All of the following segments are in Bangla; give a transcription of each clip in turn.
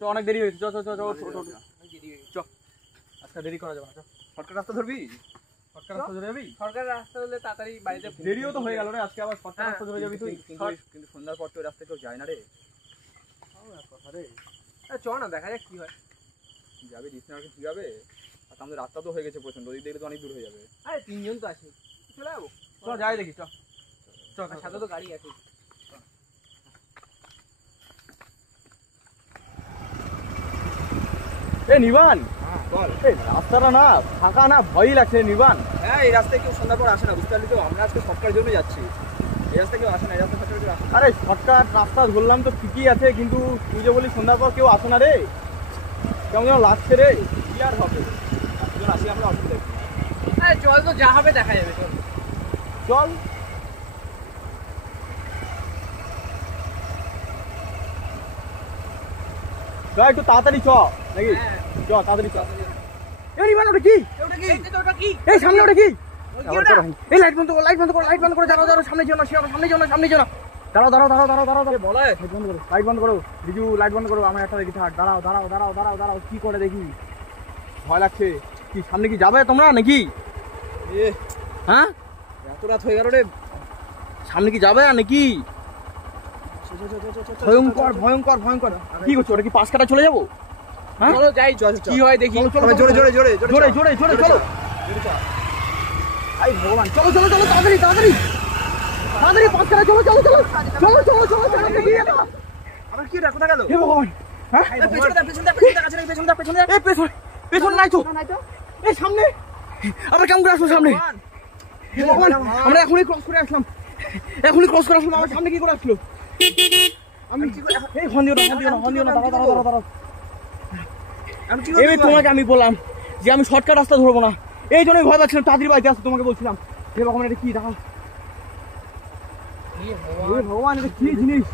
তো অনেক দেরি হয়েছে, চ চ চ চ, আজকে দেরি করা যাবে না। শর্টকাট রাস্তা ধরবি, শর্টকাট রাস্তা ধরে যাবি। সরকার রাস্তা হলে তাড়াতাড়ি বাড়িতে দেরিও তো হয়ে গেল রে, আজকে আবার শর্টকাট রাস্তা ধরে যাবি তুই। কিন্তু সন্ধ্যার পর তো রাস্তা কেউ যায় না রে। কথা রে, চ না দেখা যাক কি হয়। যাবে ডিসনারকে কি যাবে, আর আমাদের রাস্তা তো হয়ে গেছে প্রচন্ড, ওই দেখলে তো অনেক দূর হয়ে যাবে। আরে তিনজন তো আছে, চলে যাবো। চ যাই দেখি, চ চ, আমার সাথে তো গাড়ি আছে। এ নিবান, বল। এই রাস্তাটা না ফাঁকা না, ভয়ই লাগছে নিবান। হ্যাঁ, এই রাস্তায় কেউ সন্ধ্যার পর আসে না, বুঝতে পারলি তো। আমরা আজকে শর্টকাটের জন্য যাচ্ছি, এই রাস্তায় কেউ আসে না, এই রাস্তায় শর্টকাট কেউ আসে না। আরে শর্টকাট রাস্তা ধরলাম তো ঠিকই আছে, কিন্তু তুই যে বলি সন্ধ্যার পর কেউ আসে না রে, কেমন যেন লাগছে রে। কি আর হবে, দুজন আসি আমরা, অসুবিধা কি? আরে চল তো, যা হবে দেখা যাবে, চল। চল চ, একটু তাড়াতাড়ি চ নাকি, হ্যাঁ। চ তাড়াতাড়ি চ। এই নিবান ওটা কি, ওটা কি? ওটা কি? এই সামনে ওটা কি, কি ওটা? এই লাইট বন্ধ করো, লাইট বন্ধ করো, লাইট বন্ধ করো, দাঁড়াও দাঁড়াও, সামনে যেও না, সামনে যেও না, সামনে যেও না, দাঁড়াও দাঁড়াও দাঁড়াও দাঁড়াও দাঁড়াও দাঁড়াও, বলে লাইট বন্ধ করো, লাইট বন্ধ করো বিজু, লাইট বন্ধ করো, আমার একটা দেখি থাক, দাঁড়াও দাঁড়াও দাঁড়াও দাঁড়াও দাঁড়াও, কি করে দেখি, ভয় লাগছে। কি সামনে কি যাবে তোমরা নাকি? এ হ্যাঁ এত রাত হয়ে গেল রে। সামনে কি যাবে নাকি? ভয়ঙ্কর ভয়ঙ্কর ভয়ঙ্কর। কি করছো, ওটা কি পাশ কাটা চলে যাবো? হ্যাঁ চলো যাই, কি হয় দেখি। চলো, জোরে জোরে জোরে জোরে জোরে জোরে জোরে চলো। আই ভগবান, চলো চলো চলো, তাড়াতাড়ি তাড়াতাড়ি তাড়াতাড়ি, পাশ কাটা চলো চলো চলো চলো চলো চলো চলো, দেখি এটা। আবার কি রে, কোথা গেল? হে ভগবান, হ্যাঁ পেছনে দা, পেছনে দা, পেছনে দা, কাছে পেছনে দা, পেছনে দা। এই পেছনে, পেছনে নাই তো, এই সামনে আবার কেমন করে আসলো সামনে? হে ভগবান, আমরা এখনই ক্রস করে আসলাম, এখনই ক্রস করে আসলাম, আমার সামনে কি করে আসলো? আমি এই হন দিও না, হন দিও না, হন দিও না, দাঁড়াও দাঁড়াও দাঁড়াও দাঁড়াও। আমি কি এই তোমাকে আমি বললাম যে আমি শর্টকাট রাস্তা ধরবো না, এই জন্যই ভয় পাচ্ছিলাম, তাড়াতাড়ি বাড়িতে আসতে তোমাকে বলছিলাম। হে ভগবান, এটা কি দাঁড়াও, হে ভগবান, এটা কি জিনিস?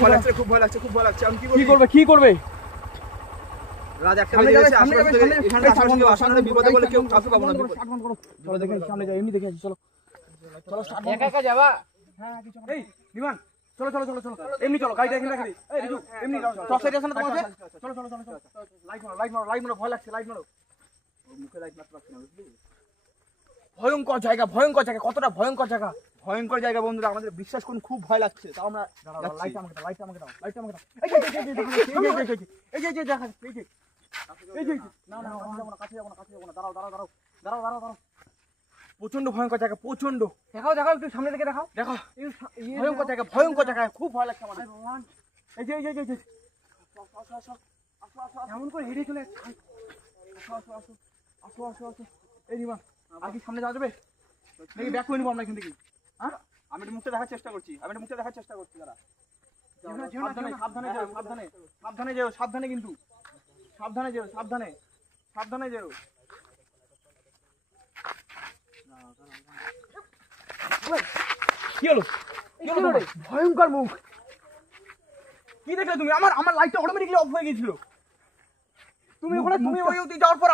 ভয় লাগছে, খুব ভয় লাগছে, খুব ভয় লাগছে। আমি কি কি করি? করবে, কি করবে? রাত একটা সামনে বেজে যাবে, গেছে, সামনে আশেপাশে যাবে, থেকে সামনে এখানে আশেপাশে কেউ আসে না রে, বিপদে বলে কেউ কাউকে পাবো না। বিপদ। স্টার্ট বন্ধ করো, চলো দেখে সামনে যাই, এমনি দেখে আসি, চলো চলো স্টার্ট বন্ধ একা করো। একা যাবা? এই বিমান, চলো চলো চলো চলো, এমনি চলো, গাড়িটা এখানে রাখি। এই রিজু, এমনি টর্চ লাইট আছে না তোমার কাছে? চলো চলো চলো চলো, লাইট মারো লাইট মারো লাইট মারো, ভয় লাগছে, লাইট মারো। মুখে লাইট মারতে পারছি না, বুঝলি? ভয়ঙ্কর জায়গা, ভয়ঙ্কর জায়গা, কতটা ভয়ঙ্কর জায়গা। ভয়ঙ্কর জায়গা বন্ধুরা, আমাদের বিশ্বাস করুন খুব ভয় লাগছে, তাও আমরা যাচ্ছি। লাইট আমাকে দাও, লাইট আমাকে দাও, লাইট আমাকে দাও। এই যে এই যে এই যে এই যে দেখা, এই যে এই যে, না না কাছে যাবো না, কাছে যাবো না, কাছে যাবো না, দাঁড়াও দাঁড়াও দাঁড়াও দাঁড়াও দাঁড়াও দাঁড়াও। প্রচন্ড ভয়ঙ্কর জায়গা, প্রচন্ড। দেখাও দেখাও, একটু সামনে থেকে দেখাও। দেখো ভয়ঙ্কর জায়গা, ভয়ঙ্কর জায়গা, খুব ভয় লাগছে আমাদের। এই যে এই যে এই যে, আসো আসো আসো আসো, এমন করে হেঁটে চলে যাচ্ছে। আসো আসো আসো আসো আসো আসো। এই রিমা, আর কি সামনে যাওয়া যাবে নাকি ব্যাক করে নেবো আমরা এখান থেকে? হ্যাঁ, আমি এটা মুখটা দেখার চেষ্টা করছি, আমি এটা মুখটা দেখার চেষ্টা করছি। দাঁড়া, সাবধানে সাবধানে যেও, সাবধানে সাবধানে যেও, সাবধানে কিন্তু সাবধানে যেও, সাবধানে সাবধানে যেও। কি হলো, কি হলো রে? ভয়ঙ্কর মুখ। কি দেখলে তুমি? আমার আমার লাইটটা অটোমেটিক্যালি অফ হয়ে গিয়েছিল। তুমি ওখানে, তুমি ওই অবধি যাওয়ার পর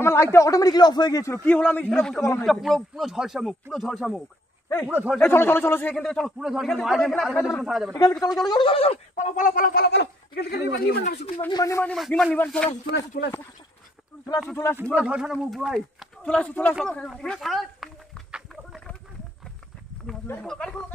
আমার লাইটটা অটোমেটিক্যালি অফ হয়ে গিয়েছিল। কি হলো আমি সেটা বুঝতে পারলাম না। পুরো পুরো ঝলসা মুখ, পুরো ঝলসা মুখ। এই পুরো ঝলসা এই চলো মুখ। চলো চলো, এখান থেকে চলো, পুরো ঝলসা এখান থেকে মুখ। চলো, আর এখান থেকে এখানে ছাড়া যাবে না। এখান থেকে চলো চলো চলো চলো চলো, পালাও পালাও পালাও পালাও পালাও, এখান থেকে নিমান নিমান নিমান নিমান নিমান নিমান নিমান, চলে আসো চলে আসো চলে আসো চলে আসো চলে আসো, পুরো ঝলসানো মুখ ভাই। চলে আসো চলে আসো। গাড়ি খোলো, গাড়ি খোলো।